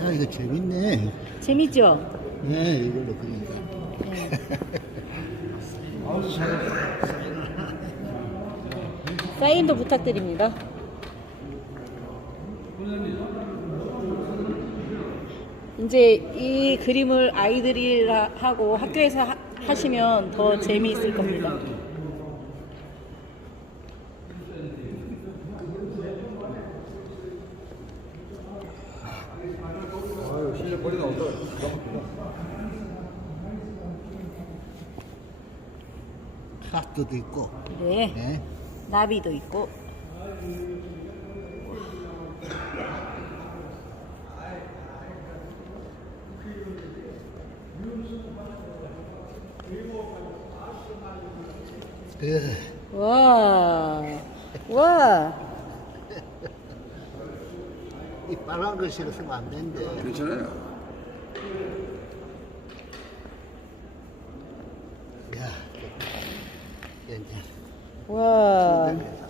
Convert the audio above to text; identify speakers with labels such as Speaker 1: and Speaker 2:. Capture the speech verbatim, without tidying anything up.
Speaker 1: 야, 이거 재밌네.
Speaker 2: 재밌죠?
Speaker 1: 네, 이걸로 그러니까.
Speaker 2: 네. 사인도 부탁드립니다. 이제 이 그림을 아이들이하고 학교에서 하, 하시면 더 재미있을 겁니다.
Speaker 3: 아유, 실력 버리 나온다.
Speaker 1: 하트도 있고.
Speaker 2: 네.
Speaker 1: 네.
Speaker 2: 나비도 있고.
Speaker 1: 그,
Speaker 2: 와. 와.
Speaker 1: 이 빨간 글씨를 쓰면 안 되는데.
Speaker 3: 괜찮아요.
Speaker 1: 야, 이제
Speaker 2: 와.
Speaker 1: 힘들겠다.